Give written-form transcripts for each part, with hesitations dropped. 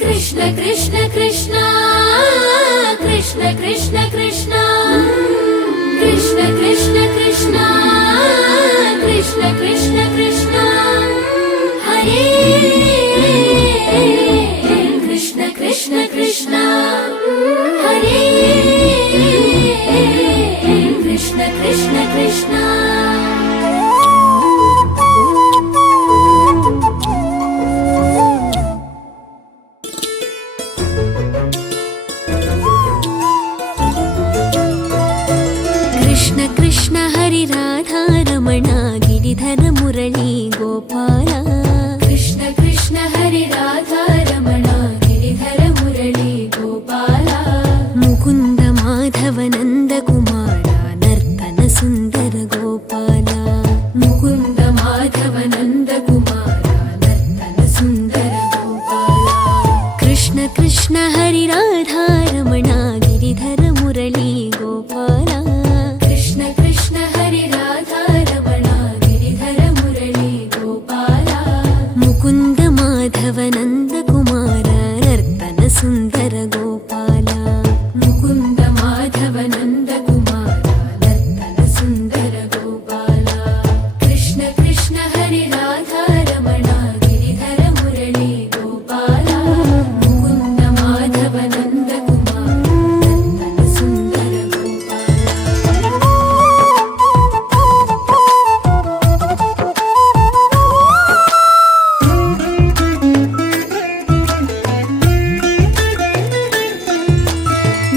कृष्ण कृष्ण कृष्ण कृष्ण कृष्ण कृष्ण कृष्ण कृष्ण कृष्ण कृष्ण कृष्ण कृष्ण हरे कृष्ण कृष्ण कृष्ण हरे कृष्ण कृष्ण कृष्ण कृष्ण कृष्ण हरि राधा रमणा गिरिधर मुरली गोपाला कृष्ण कृष्ण हरि राधा रमणा गिरिधर मुरली गोपाला मुकुंद माधव नंद कुमारा नर्तन सुंदर गोपाला मुकुंद माधव नंद कुमारा नर्तन सुंदर गोपाला कृष्ण कृष्ण हरि राधा रमणा गिरिधर मुरली गोपाला मुकुंद माधव नंद कुमार नर्तन सुंदर गोपाला मुकुंद माधव नंद कुमार नर्तन सुंदर गोपाला कृष्ण कृष्ण हरि राधा रमणा गिरिधर मुरली गोपाला मुकुंद माधव नंद कुमार नर्तन सुंदर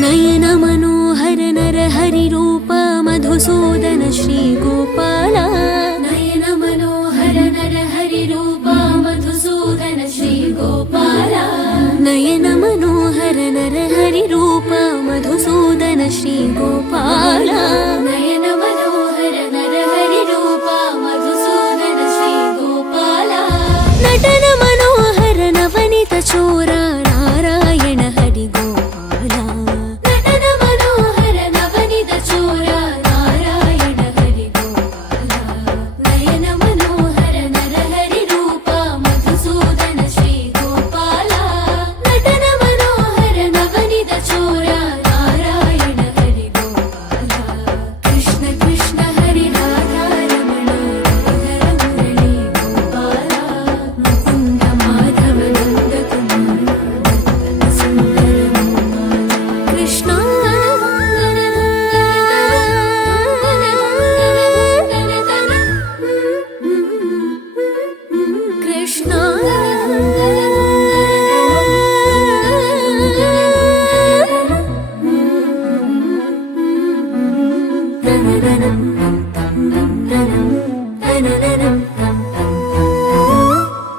नयन मनोहर नर हरि रूप मधुसूदन श्री गोपाला नयन मनोहर नर हरि रूप मधुसूदन श्री गोपाला नयन मनोहर नर हरि रूप मधुसूदन श्री गोपाला नयन मनोहर नर हरि रूप मधुसूदन श्री गोपाला नटन मनोहर नवनीत चोरा नारायण हरि गोपाला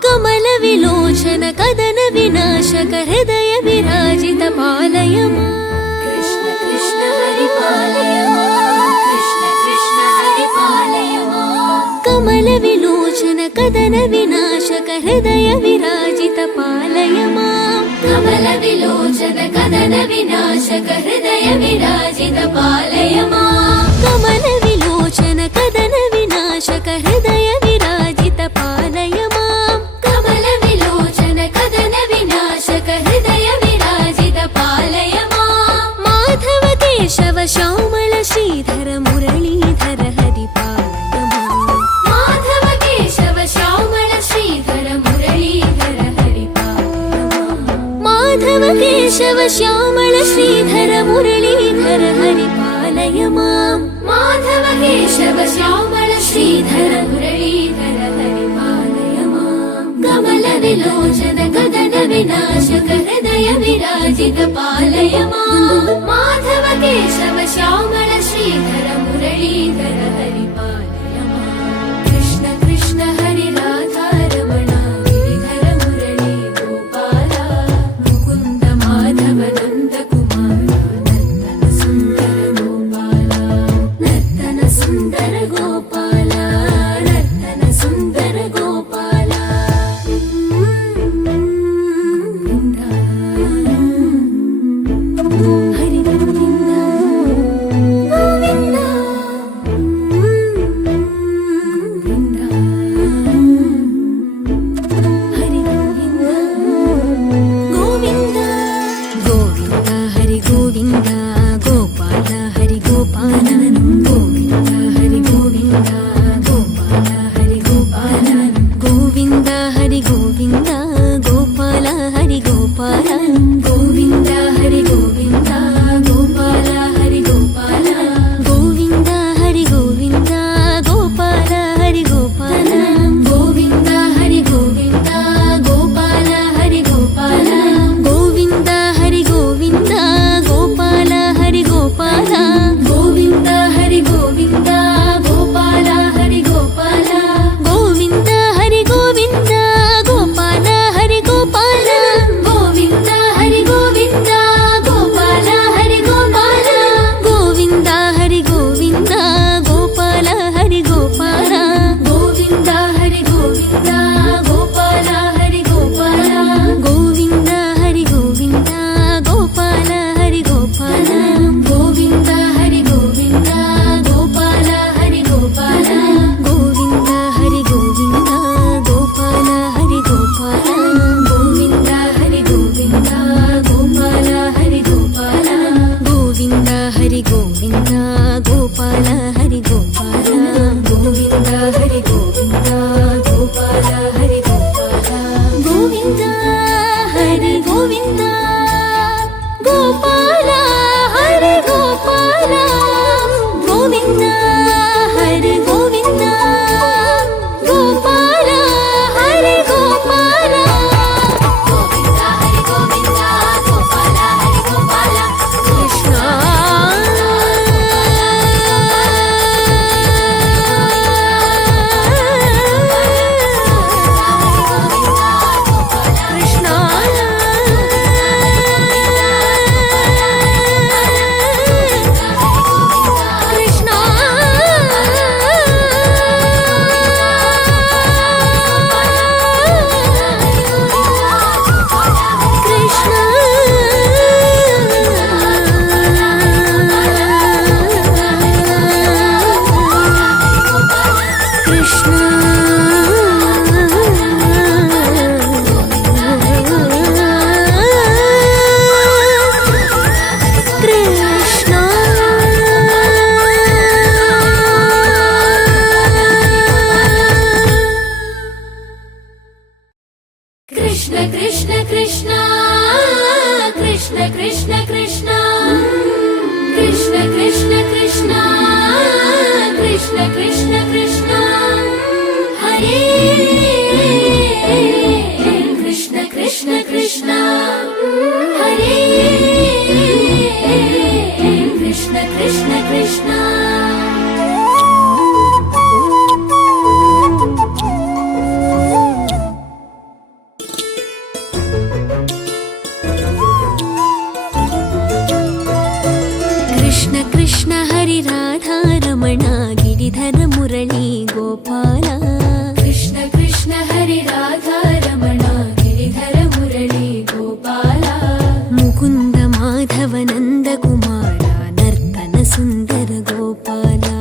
कमल विलोचन कदन विनाशक हृदय विराजित पालय कृष्ण कृष्ण हरि पालय कृष्ण कृष्ण हरि पालय कमल विलोचन कदन विनाशक हृदय विराजित पालय कमल विलोचन कदन विनाशक हृदय विराजित पालय कमल विलोचन कदन विनाशक हृदय विराजित पालय कमल विलोचन कदन विनाशक हृदय विराजित पालय माधव केशव श्यामल श्रीधर मुरलीधर हरि पालय माधव केशव श्यामल श्रीधर मुरलीधर हरि पालय माधव केशव श्यामल श्रीधर मुरलीधर हरि पालय माधव केशव श्यामल श्रीधर मुरलीधर हरि पालय कमल विलोचन कदन विनाशक हृदय विराजित पालय माधव केशव श्यामल श्रीधर मुरलीधर हरि पालय कृष्ण कृष्ण हरि राधा रमणा गिरिधर मुरली गोपाला मुकुंद माधव नंद कुमार नर्तन सुंदर गोपाला नर्तन सुंदर गोपाला नर्तन सुंदर गोपाला हरि गोविंदा गोविंदा कृष्ण कृष्ण कृष्ण कृष्ण कृष्ण कृष्ण कृष्ण कृष्ण कृष्ण कृष्ण कृष्ण कृष्ण हरे कृष्ण कृष्ण कृष्ण हरे कृष्ण कृष्ण कृष्ण कृष्ण कृष्ण हरि राधा रमणा गिरिधर मुरली गोपाला कृष्ण कृष्ण हरि राधा रमणा गिरिधर मुरली गोपाला मुकुंद माधव नंद कुमारा नर्तन सुंदर गोपाला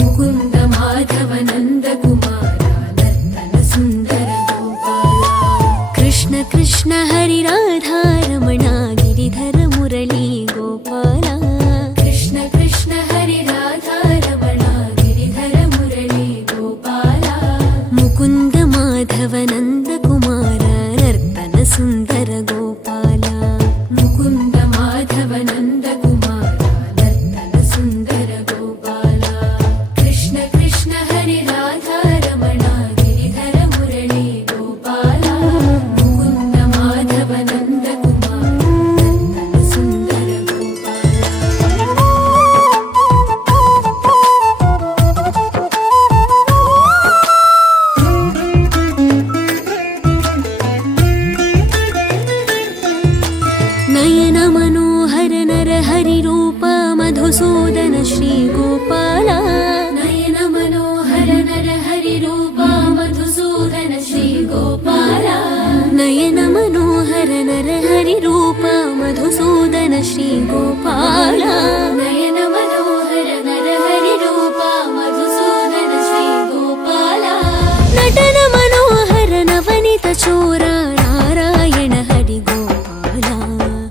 मुकुंद माधव नंद कुमारा नर्तन सुंदर गोपाला कृष्ण कृष्ण हरि राधा रमणा गिरिधर मुरली गोपाला कृष्ण कृष्ण हरि राधा रमणा गिरिधर मुरली गोपाला मुकुंद माधव नंद कुमार नर्तन सुंदर गोपाला मुकुंद माधव नंद कुमार नर्तन सुंदर गोपाला कृष्ण कृष्ण हरि राधा रमणा गिरिधर मुरली गोपाला मुकुंद माधव नंद कुमार नर्तन सुंदर गोपाला नयन मनोहर नर हरि रूप मधुसूदन श्री गोपाला नयन मनोहर नर हरि रूप मधुसूदन श्री गोपाला नयन मनोहर नर हरि रूप मधुसूदन श्री गोपाला नयन मनोहर नर हरि रूप मधुसूदन श्री गोपाला नटन मनोहर नवनीत चोरा नारायण हरि गोपाला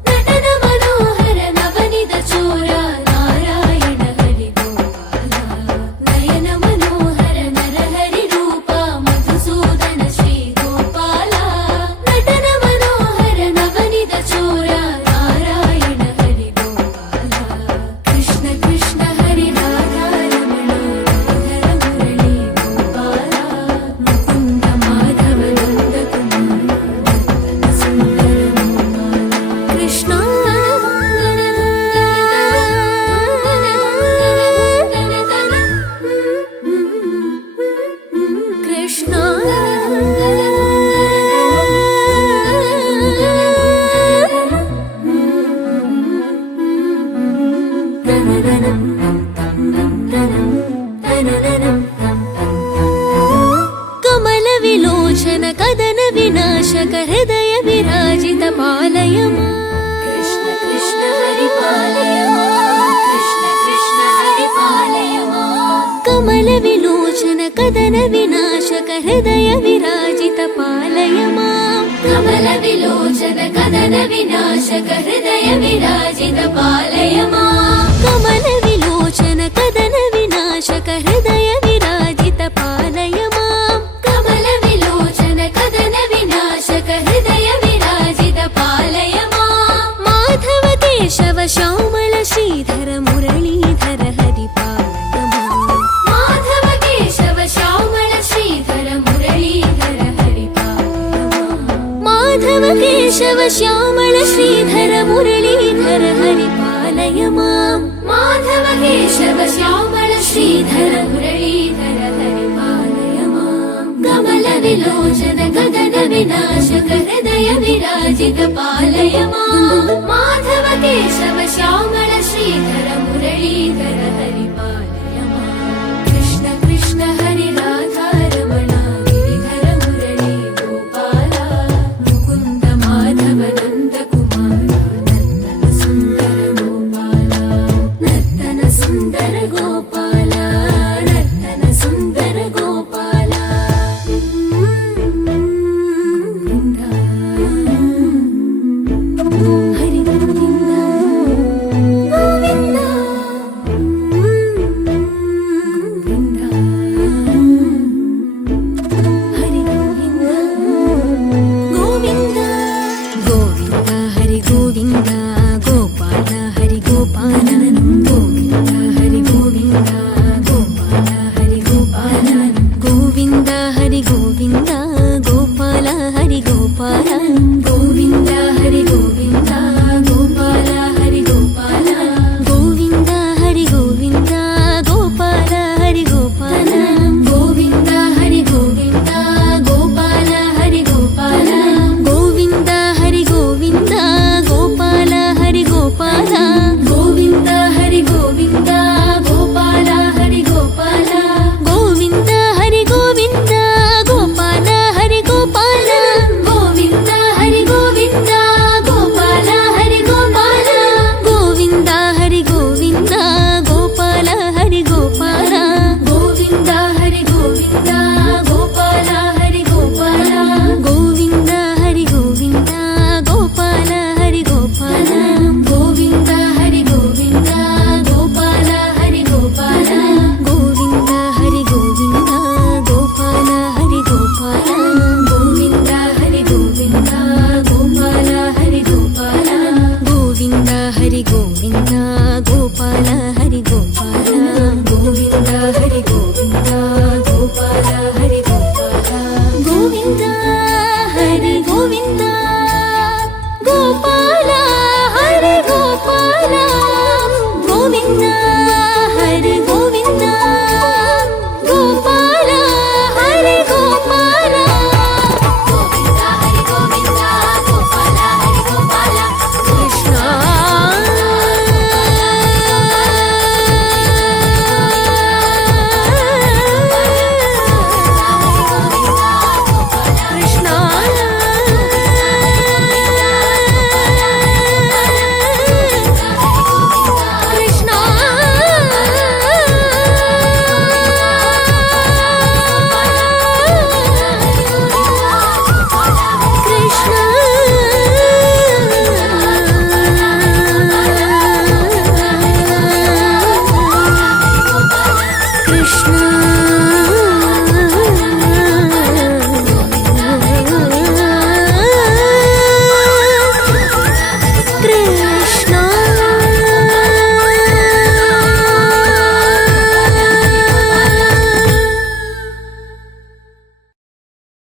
नटन मनोहर नवनीत चोरा नारायण हरि गोपाला नयन मनोहर नर हरि रूप मधुसूदन श्री गोपाला नटन मनोहर नवनीत चोरा नारायण हरि गोपाला कृष्ण कृष्ण हरि राधा रमणा गिरिधर मुरली गोपाला मुकुंद माधव नंद कुमार नर्तन सुंदर गोपाला कृष्ण कृष्ण कमल विलोचन कदन विनाशक हृदय विराजित पालय मां। कृष्ण कृष्ण हरि पालय मां। कृष्ण कृष्ण हरि पालय मां। कमल विलोचन कदन विनाशक हृदय विराजित पालय मां। कमल विलोचन कदन विनाशक हृदय विराजित पालय मां। कमल विलोचन कदन विनाशक हृदय विराजित पालय मां। कमल विलोचन कदन विनाशक हृदय विराजित पालय मां। माधव केशव श्यामल श्रीधर मुरलीधर हरि पालय मां। माधव केशव श्यामल श्रीधर मुरलीधर हरि पालय मां। माधव केशव श्यामल श्रीधर मुरलीधर हरि पालय मां। माधव केशव श्यामल श्रीधर मुरलीधर हरि पालय मां। कमल विलोचन गगन विनाशक हृदय विराजित पालय मां। माधव केशव श्यामल श्रीधर मुरलीधर हरि पालय मां। कृष्ण कृष्ण हरि राधा रमणा गिरिधर मुरली गोपाला मुकुंद माधव नंद कुमार नर्तन सुंदर गोपाला नर्तन सुंदर गोपाला नर्तन सुंदर गोपाला हरि गोविंदा गोविंदा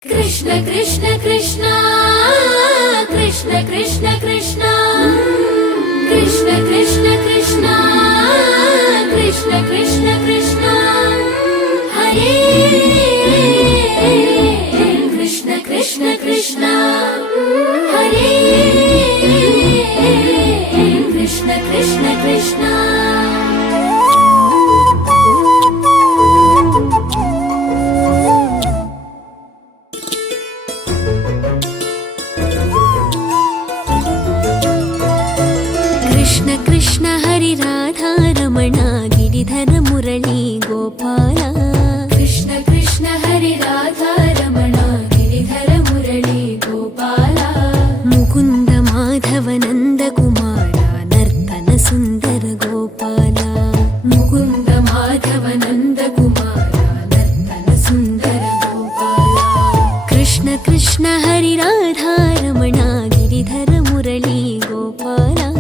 कृष्ण कृष्ण कृष्ण कृष्ण कृष्ण कृष्ण कृष्ण कृष्ण कृष्ण कृष्ण कृष्ण कृष्ण हरे कृष्ण कृष्ण कृष्ण हरे कृष्ण कृष्ण कृष्ण कृष्ण कृष्ण हरि राधा रमणा गिरिधर मुरली गोपाला कृष्ण कृष्ण हरि राधा रमणा गिरिधर मुरली गोपाला मुकुंद माधव नंद कुमारा नर्तन सुंदर गोपाला मुकुंद माधव नंद कुमारा नर्तन सुंदर गोपाला कृष्ण कृष्ण हरि राधा रमणा गिरिधर मुरली गोपाला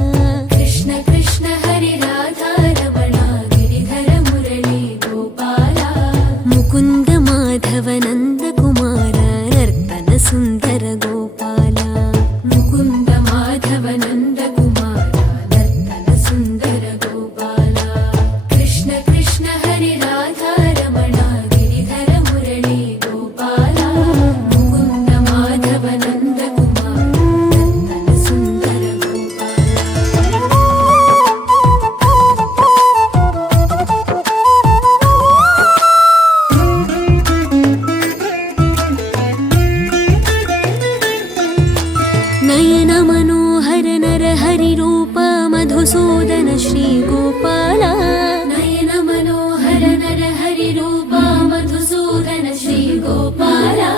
कृष्ण कृष्ण हरि राधा रमणा गिरिधर मुरली गोपाला मुकुंद माधव नंद कुमारा नर्तन सुंदर गोपाला मुकुंद माधव नंद कुमारा नर्तन सुंदर गोपाला कृष्ण कृष्ण हरि राधा रमणा गिरिधर मुरली गोपाला मुकुंद माधव नंद कुमारा नर्तन सुंदर नयन मनोहर नर हरि रूप मधुसूदन श्री गोपाला नयन मनोहर नर हरि रूप मधुसूदन श्री गोपाला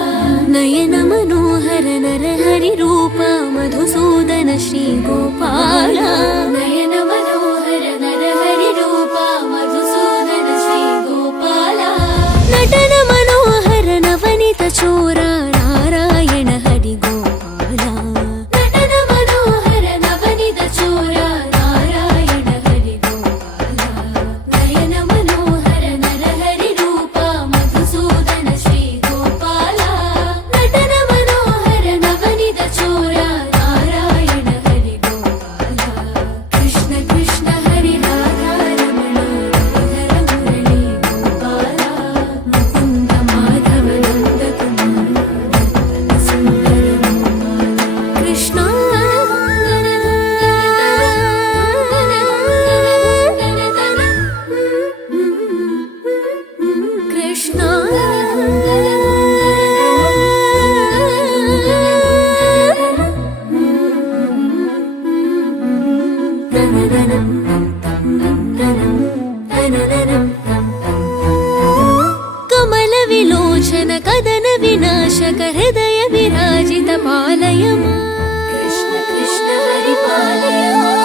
नयन मनोहर नर हरि रूप मधुसूदन श्री गोपाला नयन मनोहर नर हरि रूप मधुसूदन श्री गोपाला नटन मनोहर नवनीत चोरा नारायण हरि गोपाला नटन मनोहर नवनीत चोरा नारायण हरि गोपाला नयन मनोहर नर हरि रूप मधुसूदन श्री गोपाला नटन मनोहर नवनीत चोरा नारायण हरि गोपाला कृष्ण कृष्ण हरि राधा रमणा गिरिधर मुरली गोपाला मुकुंद माधव नंद कुमारा नर्तन सुंदर गोपाला कृष्ण कृष्ण कमल विलोचन कदन विनाशक हृदय विराजित पालय मां। कृष्ण कृष्ण हरि पालय मां।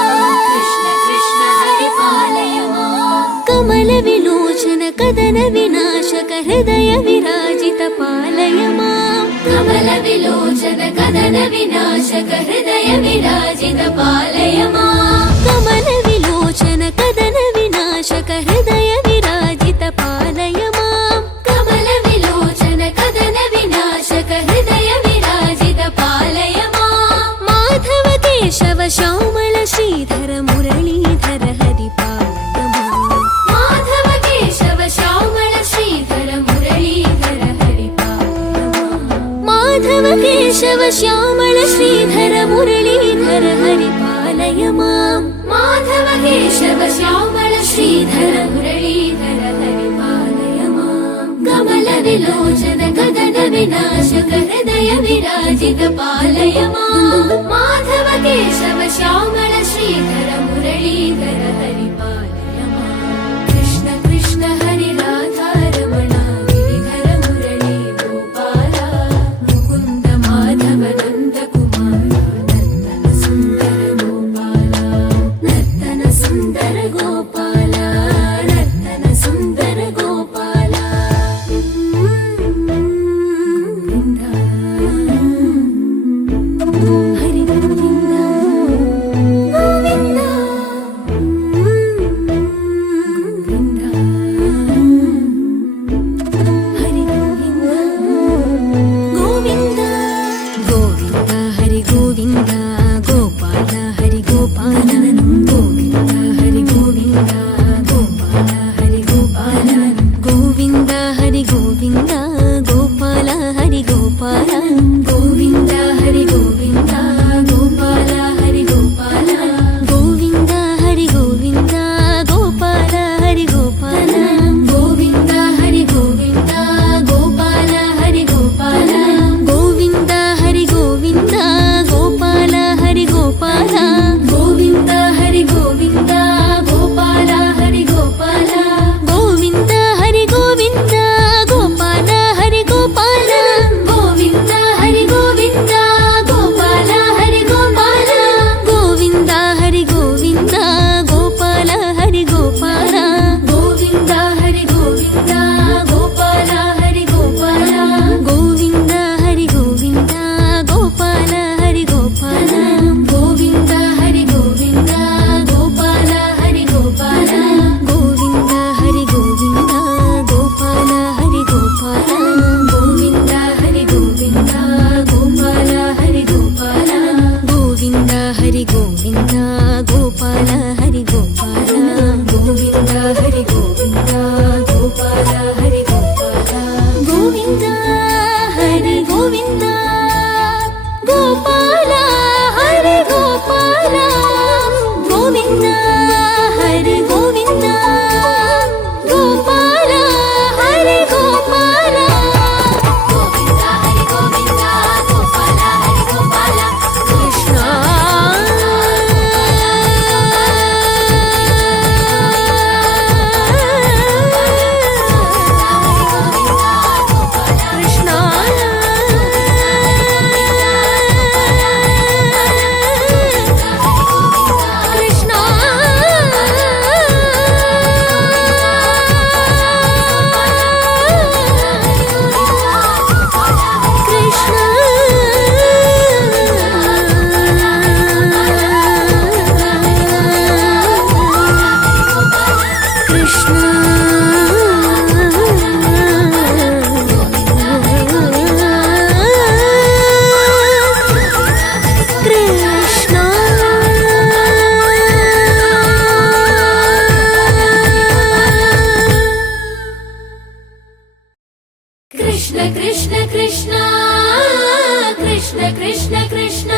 कृष्ण कृष्ण हरि पालय मां। कमल विलोचन कदन विनाशक हृदय विराजित पालय मां। कमल विलोचन कदन विनाशक हृदय विराजित पालय मां। कमल विलोचन कदन विनाशक हृदय विराजित पालय मां। कमल विलोचन कदन विनाशक हृदय विराजित पालय मां। माधव केशव श्यामल श्रीधर मुरलीधर हरि पालय मां। माधव केशव श्यामल श्रीधर मुरलीधर हरि पालय मां। माधव केशव श्यामल श्रीधर मुरलीधर हरि पालय मां। माधव केशव श्यामल श्रीधर मुरलीधर हरि पालय मां। कमल विलोचन कदन विनाशक हृदय विराजित पालय मां। माधव केशव श्यामल श्रीधर मुरलीधर हरि पालय मां। कृष्ण कृष्ण हरि राधा रमणा गिरिधर मुरली गोपाला मुकुंद माधव नंद कुमारा नर्तन सुंदर गोपाला नर्तन सुंदर गोपाला नर्तन सुंदर Gopala Govinda Hari Govinda Gopala Govinda Hari Govinda Gopala Hari Gopala Govinda Hari Govinda Gopala Hari Gopala Govinda Hari Govinda Gopala Hari Gopala Govinda Hari Govinda Gopala Hari Gopala Govinda Hari Govinda Gopala Hari Gopala Govinda Hari Govinda Gopala Hari Gopala Govinda Hari Govinda Gopala Hari Gopala Govinda Hari Govinda Gopala Hari Gopala Govinda Hari Govinda Gopala Hari Gopala Govinda Hari Govinda Gopala Hari Gopala Govinda Hari Govinda Gopala Hari Gopala Govinda Hari Govinda Gopala Hari Gopala Govinda Hari Govinda Gopala Hari Gopala Govinda Hari Govinda Gopala Hari Gopala Govinda Hari Govinda Gopala Hari Gopala Govinda Hari Govinda Gopala Hari Gopala Govinda Hari Govinda Gopala Hari Gopala Govinda Hari Govinda Gopala Hari Gopala Krishna Krishna Krishna Krishna Krishna Krishna Krishna Krishna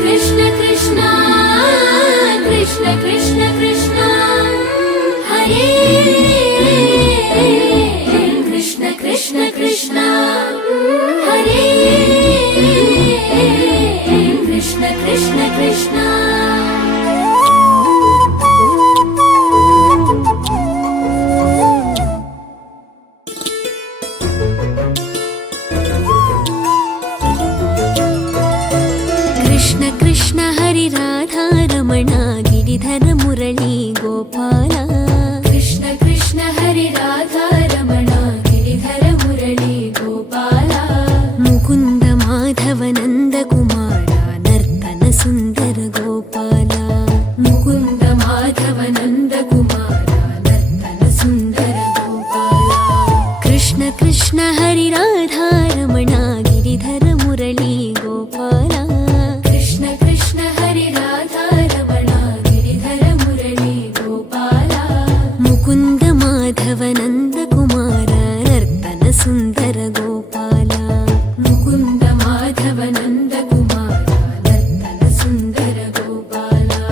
Krishna Krishna Krishna Krishna Krishna Krishna Krishna Hare Krishna Krishna Krishna Hare Krishna Krishna Krishna Krishna Krishna Hari Radha Ramana Giridhar मुरली गोपाला कृष्ण कृष्ण हरि राधा रमणा गिरिधर मुरली गोपाला मुकुंद माधव नंद कुमारा नर्तन सुंदर गोपाला मुकुंद माधव नंद कुमारा नर्तन सुंदर गोपाला कृष्ण कृष्ण हरि राधा रमणा गिरिधर मुरली गोपाला कृष्ण कृष्ण हरि राधा रमणा गिरिधर मुरली गोपाला मुकुंद माधव नंद कुमारा नर्तन सुंदर गोपाला मुकुंद माधव नंद कुमारा नर्तन सुंदर गोपाला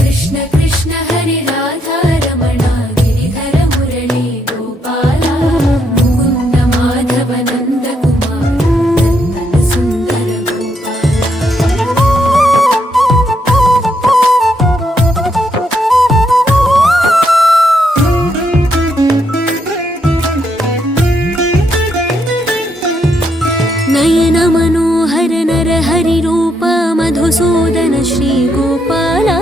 कृष्ण कृष्ण हरि राधा रमणा गिरिधर मुरली गोपाला मुकुंद माधव नंद कुमारा नर्तन सुंदर नयन मनोहर नर हरि रूप मधुसूदन श्री गोपाला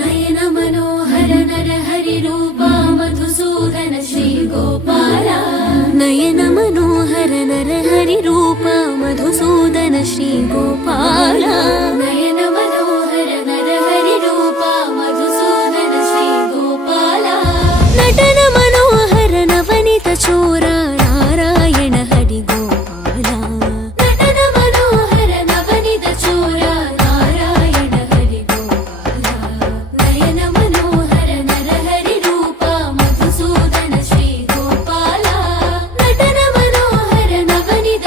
नयन मनोहर नर हरि रूप मधुसूदन श्री गोपाला नयन मनोहर नर हरि रूप मधुसूदन श्री गोपाला नयन मनोहर नर हरि रूप मधुसूदन श्री गोपाला नटन मनोहर नवनीत चोरा नारायण हरि गोपाला नटन मनोहर नवनीत चोरा नारायण हरि गोपाला नयन मनोहर नर हरि रूप मधुसूदन श्री गोपाला नटन मनोहर नवनीत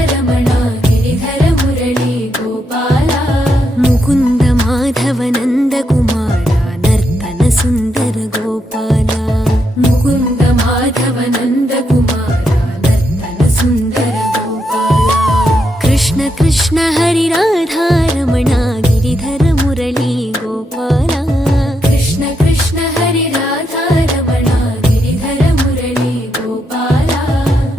నందకుమార నర్తన సుందర గోపాల ముకుంద మాధవ నందకుమార నర్తన సుందర గోపాల కృష్ణ కృష్ణ హరి రాధా రమణ గిరిధర మురళీ గోపాల కృష్ణ కృష్ణ హరి రాధా రమణ గిరిధర మురళీ గోపాల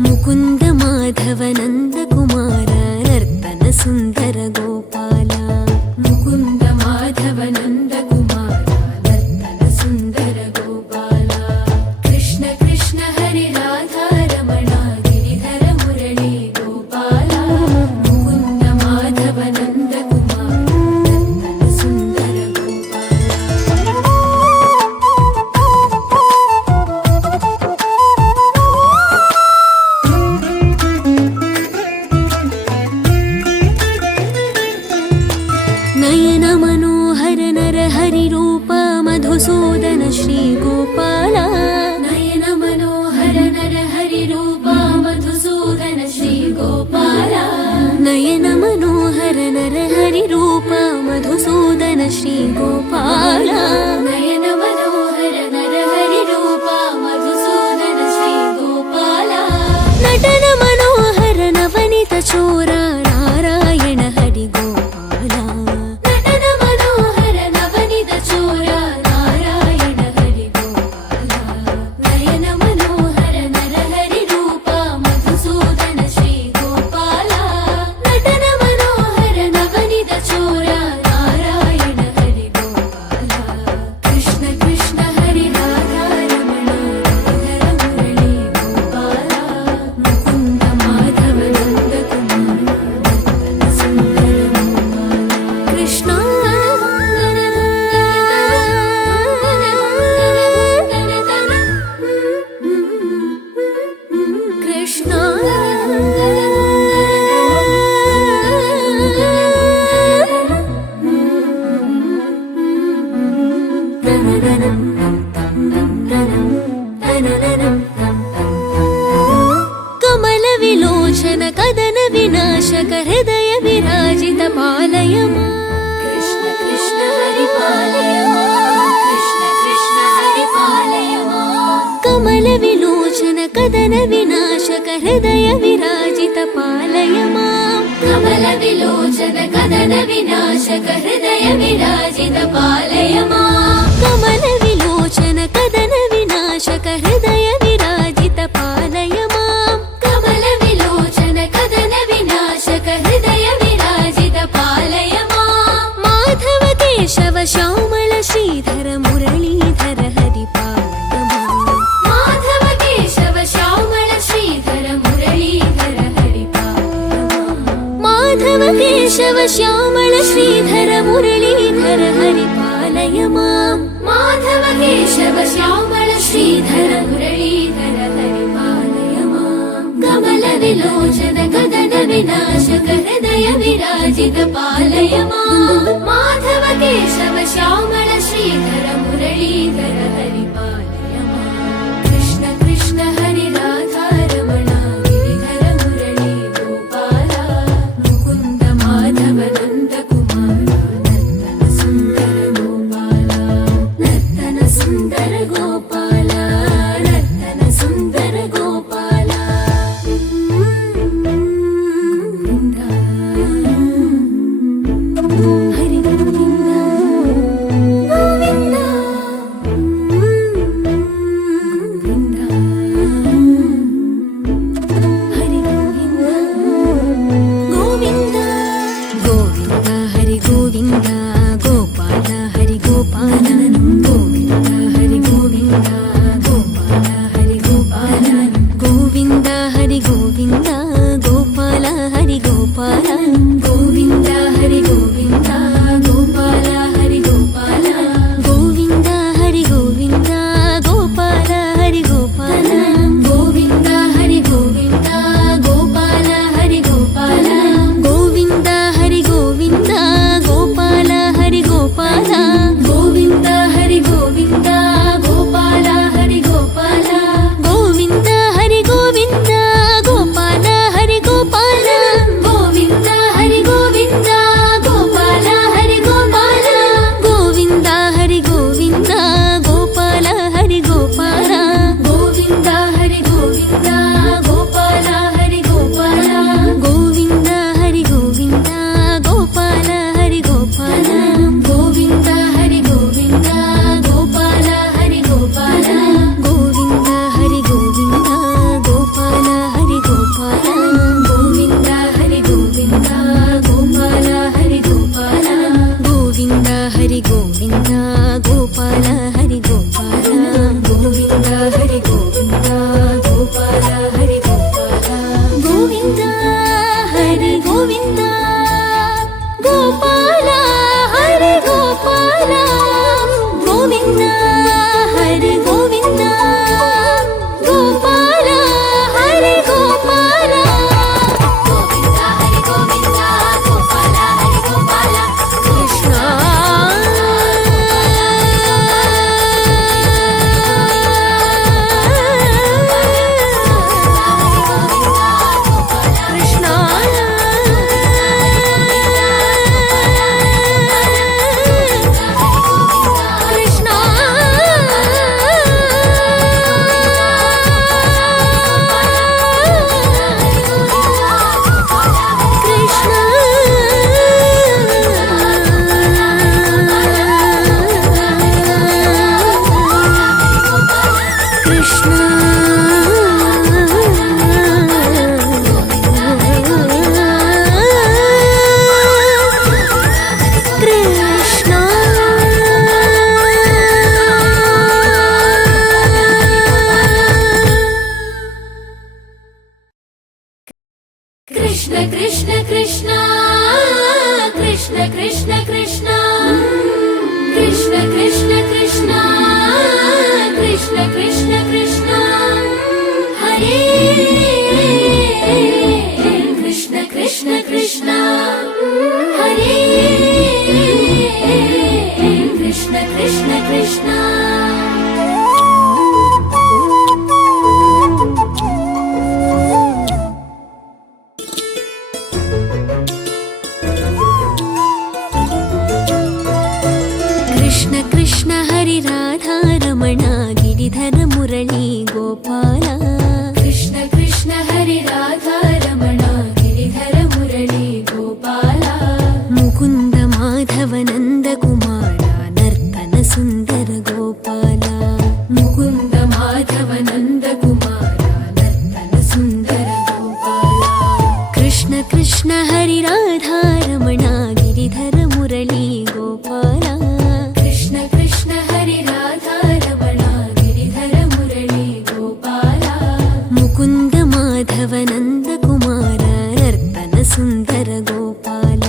ముకుంద మాధవ నందకుమార నర్తన సుందర గోపాల ముకుంద మాధవ నందకుమార నర్తన సుందర గోపాల కృష్ణ కృష్ణ హరి రాధా రమణ గిరిధర మురళీ గోపాల ముకుంద మాధవ నందకుమార నర్తన సుందర నయన మనోహర నర హరి రూప మధుసూదన శ్రీ గోపాల నయన మనోహర నర హరి రూప మధుసూదన శ్రీ గోపాల నయన మనోహర నర హరి రూప మధుసూదన శ్రీ గోపాల నయన మనోహర నర హరి రూప మధుసూదన శ్రీ గోపాల నటన మనోహర నవనిత చోర నారాయణ హరి గోపాల నటన మనోహర నవనిత చోర నారాయణ హరి గోపాల నయన మనోహర నర హరి రూప మధుసూదన శ్రీ గోపాల నటన మనోహర నవనిత చోర నారాయణ హరి గోపాల కృష్ణ కృష్ణ హరి రాధా రమణ గిరిధర మురళీ గోపాల ముకుంద మాధవ నందకుమార నర్తన సుందర గోపాల కృష్ణ కృష్ణ కమల విలోచన కదన వినాశక హృదయ విరాజిత పాలయ మా కృష్ణ కృష్ణ హరి పాలయ మా కృష్ణ కృష్ణ హరి పాలయ మా కమల విలోచన కదన వినాశక హృదయ విరాజిత పాలయ మా కమల విలోచన కదన వినాశక హృదయ విరాజిత పాలయ మా కమల విలోచన కదన వినాశక హృదయ విరాజిత పాలయ మా కమల విలోచన కదన వినాశక హృదయ విరాజిత పాలయ మా మాధవ కేశవ శ్యామల శ్రీధర మురళీధర హరి పాలయ మా మాధవ కేశవ శ్యామల శ్రీధర మురళీధర హరి పాలయ మా మాధవ కేశవ శ్యామల శ్రీధర మురళీధర హరి పాలయ మా మాధవ కేశవ శ్యామల శ్రీధర మురళీధర హరి పాలయ మా కమల విలోచన కదన వినాశక హృదయ విరాజిత పాలయ మా మాధవ కేశవ శ్యామల శ్రీధర మురళీధర హరి పాలయ మా కృష్ణ కృష్ణ హరి రాధా రమణ గిరిధర మురళీ గోపాల ముకుంద మాధవ నందకుమార నర్తన సుందర గోపాల నర్తన సుందర గోపాల నర్తన సుందర Gopala Hari Govinda Govinda Hari Govinda Gopala Hari Gopala Govinda Hari Govinda Gopala Hari Gopala Govinda Hari Govinda Gopala Hari Gopala Govinda Hari Govinda Gopala Hari Gopala Govinda Hari Govinda Gopala Hari Gopala Krishna Krishna Krishna Krishna Krishna Krishna Krishna Krishna Krishna Krishna Krishna Krishna Krishna Hare Krishna Krishna Krishna Hare Krishna Krishna Krishna Krishna Krishna Hari Radha Raman Giridhar मुरली गोपाल कृष्ण कृष्ण हरि राधा रमण गिरिधर मुरली गोपाल मुकुंद माधव नंद कुमार नर्तन सुंदर गोपाल मुकुंद माधव नंद कुमार नर्तन सुंदर गोपाल कृष्ण कृष्ण हरि राधा रमण गिरिधर मुरली गोपाल कृष्ण कृष्ण हरि राधा रमण गिरिधर मुरली गोपाल मुकुंद माधव नंद कुमार नर्तन सुंदर गोपाल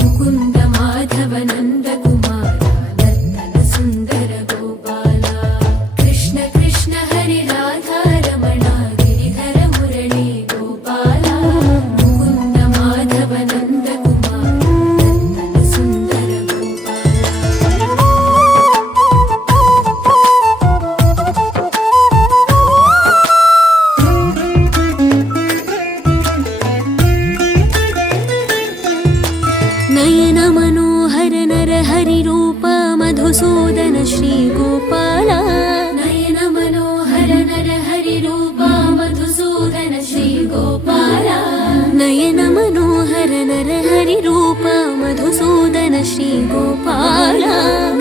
मुकुंद माधव नंद कुमार नर्तन सुंदर गोपाल कृष्ण कृष्ण हरि राधा रमण गिरिधर मुरली गोपाल मुकुंद माधव नंद कुमार नर्तन सुंदर नयन मनोहर नर हरि रूप मधुसूदन श्री गोपाल नयन मनोहर नर हरि रूप मधुसूदन श्री गोपाल नयन मनोहर नर हरि रूप मधुसूदन श्री गोपाल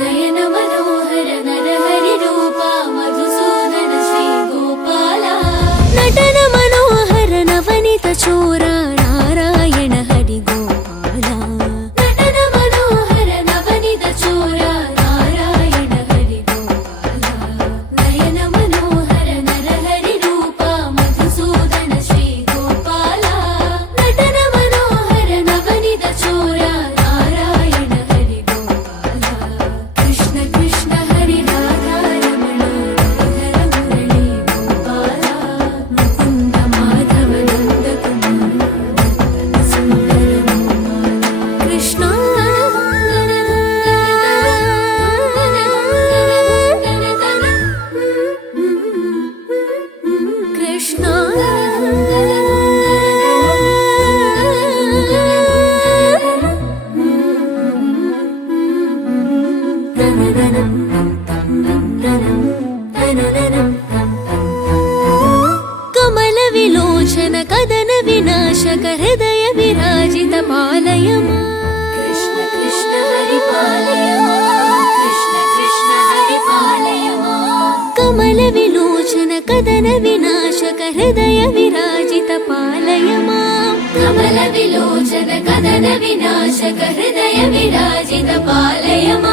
नयन मनोहर नर हरि रूप मधुसूदन श्री गोपाल नटन मनोहर नवनीत चोर नारायण हरि गोपाल नटन मनोहर नवनीत चोर नारायण हरि गोपाल नयन मनोहर नर हरि रूप मधुसूदन श्री गोपाल नटन मनोहर नवनीत चोर नारायण हरि गोपाल कृष्ण कृष्ण हरि राधा रमण गिरिधर मुरली गोपाल मुकुंद माधव नंद कुमार नर्तन सुंदर गोपाल कृष्ण कृष्ण कमल विलोचन कदन विनाशक हृदय विराजित पालय मां। कृष्ण कृष्ण हरि पालय मां। कृष्ण कृष्ण हरि पालय मां। कमल विलोचन कदन विनाशक हृदय विराजित पालय मां। कमल विलोचन कदन विनाशक हृदय विराजित पालय मां।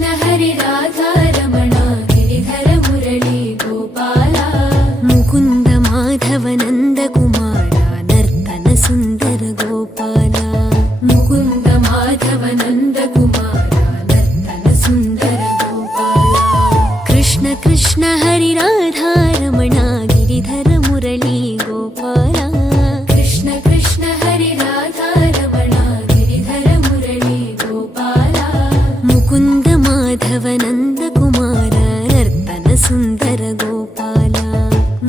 हरि राधा रमण गिरिधर मुरली गोपाल मुकुन्द माधव नन्द कुमार नर्तन सुन्दर गोपाल मुकुन्द माधव नन्द कुमार नर्तन सुन्दर गोपाल कृष्ण कृष्ण हरि राधा रमण गिरिधर मुरली गोपाल कृष्ण कृष्ण हरि राधा रमण गिरिधर मुरली गोपाल मुकुन्द माधव नन्द कुमार नर्तन सुन्दर गोपाल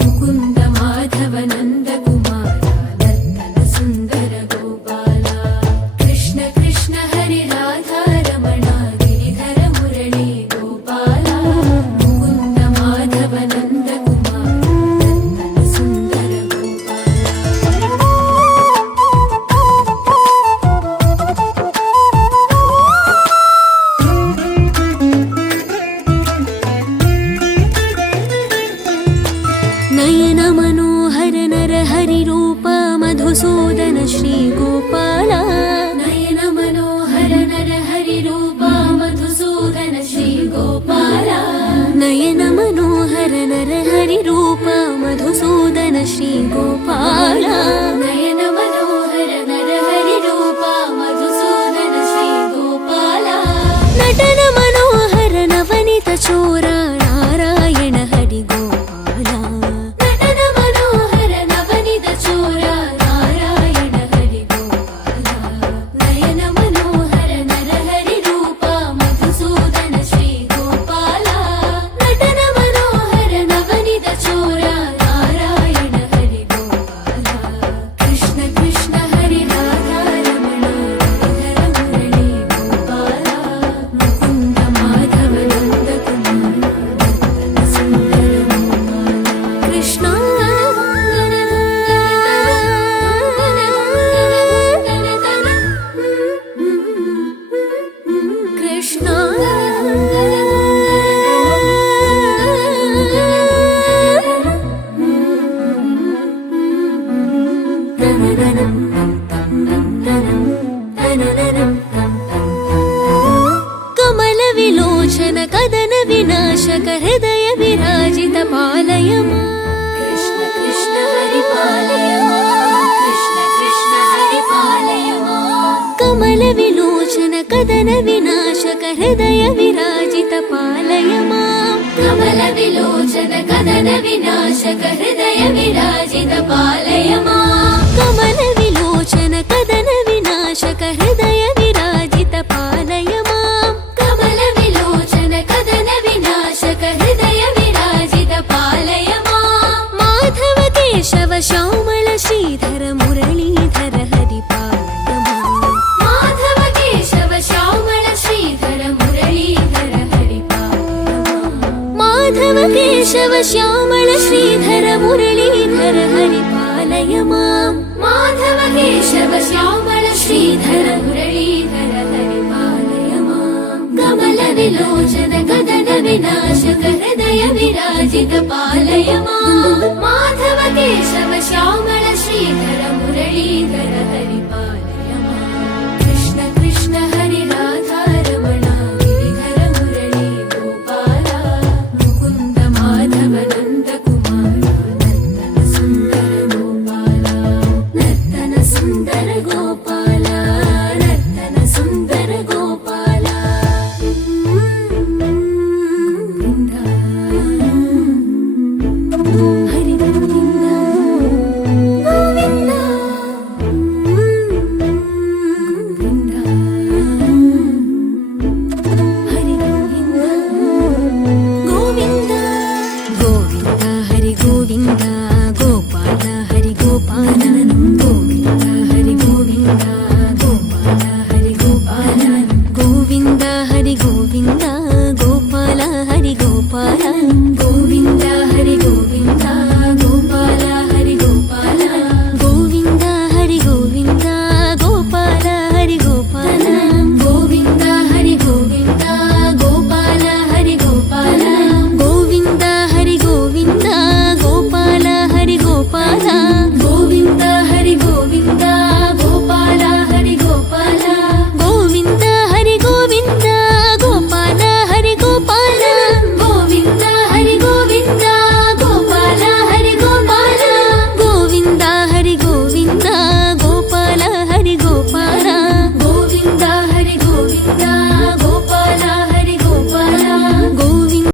मुकुन्द माधव नन्द कुमार नर्तन सुन्दर गोपाल कृष्ण कृष्ण हरि राधा रमण गिरिधर मुरली गोपाल मुकुन्द माधव नन्द कुमार नर्तन सुन्दर नयन मनोहर नर हरि रूप मधुसूदन श्री गोपाल नयन मनोहर नर हरि रूप मधुसूदन श्री गोपाल नयन मनोहर नर हरि रूप मधुसूदन श्री गोपाल नयन मनोहर नर हरि रूप मधुसूदन श्री गोपाल नटन मनोहर नवनीत चोर नारायण हरि गोपाल नटन मनोहर नवनीत चोर नारायण हरि गोपाल नयन मनोहर नर हरि रूप मधुसूदन श्री गोपाल नटन मनोहर नवनीत चोर नारायण हरि गोपाल कृष्ण कृष्ण हरि राधा रमण गिरिधर मुरली गोपाल मुकुन्द माधव नन्द कुमार नर्तन सुन्दर गोपाल कृष्ण कृष्ण कमल विलोचन कदन विनाशक हृदय विराजित पालय मां। कृष्ण कृष्ण हरि पालय मां। कृष्ण कृष्ण हरि पालय मां। कमल विलोचन कदन विनाशक हृदय विराजित पालय मां। कमल विलोचन कदन विनाशक हृदय विराजित पालय मां। कमल विलोचन कदन विनाशक हृदय विराजित पालय मां। कमल विलोचन कदन विनाशक हृदय विराजित पालय मां। माधव केशव श्यामल श्रीधर मुरलीधर हरि पालय मां। माधव केशव श्यामल श्रीधर मुरलीधर हरि पालय मां। माधव केशव श्यामल श्रीधर मुरलीधर हरि पालय मां। माधव केशव श्यामल श्रीधर मुरलीधर हरि पालय मां। कमल विलोचन कदन विनाशक हृदय विराजित पालय मां। माधव केशव श्यामल श्रीधर मुरलीधर हरि